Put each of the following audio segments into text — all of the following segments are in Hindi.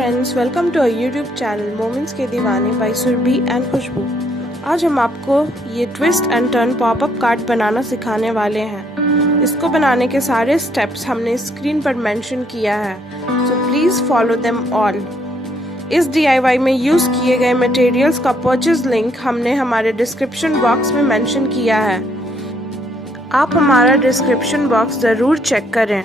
Friends, welcome to our YouTube channel moments के दीवाने बाय सुरभि एंड खुशबू। आज हम आपको ये twist and turn popup card बनाना सिखाने वाले हैं। इसको बनाने के सारे स्टेप्स हमने स्क्रीन पर मेंशन किया है, so please follow them all. इस DIY में यूज़ किए गए मटेरियल्स का परचेज लिंक हमने हमारे डिस्क्रिप्शन बॉक्स में मेंशन किया है। आप हमारा डिस्क्रिप्शन बॉक्स ज़रूर चेक करें।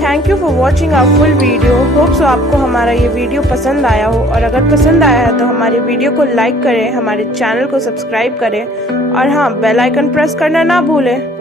Thank you for watching our full video. Hope so आपको हमारा ये वीडियो पसंद आया हो, और अगर पसंद आया है तो हमारे वीडियो को लाइक करें, हमारे चैनल को सब्सक्राइब करें और हाँ, बेल आइकन प्रेस करना ना भूलें।